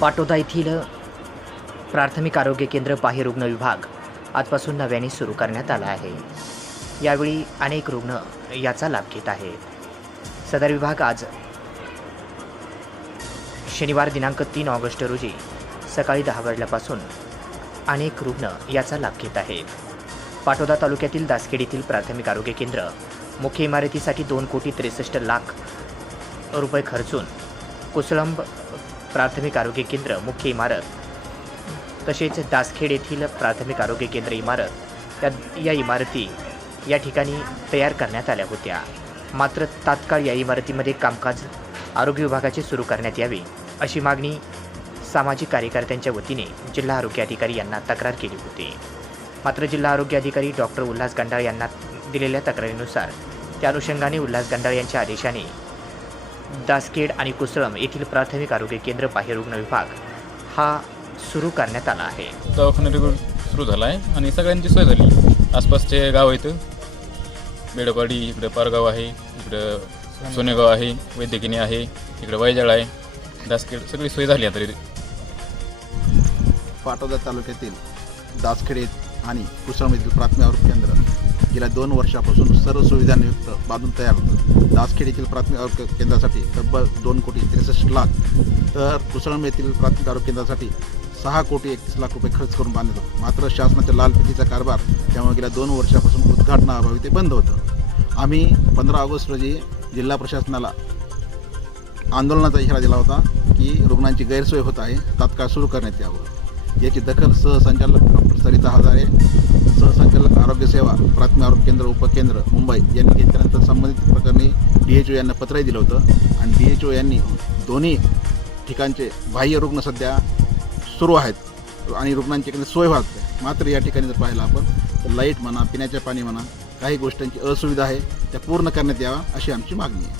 पाटोदा येथील प्राथमिक आरोग्य केंद्र बाह्य रुग्ण विभाग आजपासून नव्याने सुरू करण्यात आला आहे. यावेळी अनेक रुग्ण याचा लाभ घेत आहेत सदर विभाग आज शनिवार दिनांक तीन ऑगस्ट रोजी सकाळी दहा वाजल्यापासून अनेक रुग्ण याचा लाभ घेत आहेत पाटोदा तालुक्यातील दासखेड येथील प्राथमिक आरोग्य केंद्र मुख्य इमारतीसाठी दोन कोटी त्रेसष्ट लाख रुपये खर्चून कुसळंब प्राथमिक आरोग्य केंद्र मुख्य इमारत. तसेच दासखेड येथील प्राथमिक आरोग्य केंद्र इमारत या या इमारती या ठिकाणी तयार करण्यात आल्या होत्या. मात्र तात्काळ या इमारतीमध्ये कामकाज आरोग्य विभागाचे सुरू करण्यात यावे अशी मागणी सामाजिक कार्यकर्त्यांच्या वतीने जिल्हा आरोग्य अधिकारी यांना तक्रार केली होती. मात्र जिल्हा आरोग्य अधिकारी डॉक्टर उल्हास गंडाळ यांना दिलेल्या तक्रारीनुसार त्या अनुषंगाने उल्हास गंडाळ यांच्या आदेशाने दासखेड आणि कुसळम येथील प्राथमिक आरोग्य केंद्र बाह्यरुग्ण विभाग हा सुरू करण्यात आला आहे. दवाखाना सुरू झाला आहे आणि सगळ्यांची सोय झाली. आसपासचे गाव आहेत. बेडवाडी इकडं पारगाव आहे इकडं सोनेगाव आहे वैद्यकिनी आहे इकडं वैजाळ आहे. दासखेड सगळी सोय झाली आता पाटोदा तालुक्यातील दासखेडे आणि कुसळम येथील प्राथमिक आरोग्य केंद्र गेल्या दोन वर्षापासून सर्व सुविधांयुक्त बांधून तयार होतं. दासखेड येथील प्राथमिक आरोग्य केंद्रासाठी तब्बल दोन कोटी त्रेसष्ट लाख तर कुसळम येथील प्राथमिक आरोग्य केंद्रासाठी सहा कोटी एकतीस लाख रुपये खर्च करून बांधलं होतं. मात्र शासनाच्या लाल फितीचा कारभार त्यामुळे गेल्या दोन वर्षापासून उद्घाटनाअभावी ते बंद होतं. आम्ही पंधरा ऑगस्ट रोजी जिल्हा प्रशासनाला आंदोलनाचा इशारा दिला होता की रुग्णांची गैरसोय होत आहे तात्काळ सुरू करण्यात यावं. याची दखल सहसंचालक डॉक्टर सरिता हजारे प्राथमिक आरोग्य केंद्र उपकेंद्र मुंबई यांनी घेतल्यानंतर संबंधित प्रकरणी डी एच ओ यांना पत्रही दिलं होतं आणि डी एच ओ यांनी दोन्ही ठिकाणचे बाह्य रुग्ण सध्या सुरू आहेत आणि रुग्णांची एखादी सोय व्हात आहे. मात्र या ठिकाणी जर पाहिलं आपण तर लाइट म्हणा पिण्याचे पाणी म्हणा काही गोष्टींची असुविधा आहे त्या पूर्ण करण्यात यावा अशी आमची मागणी आहे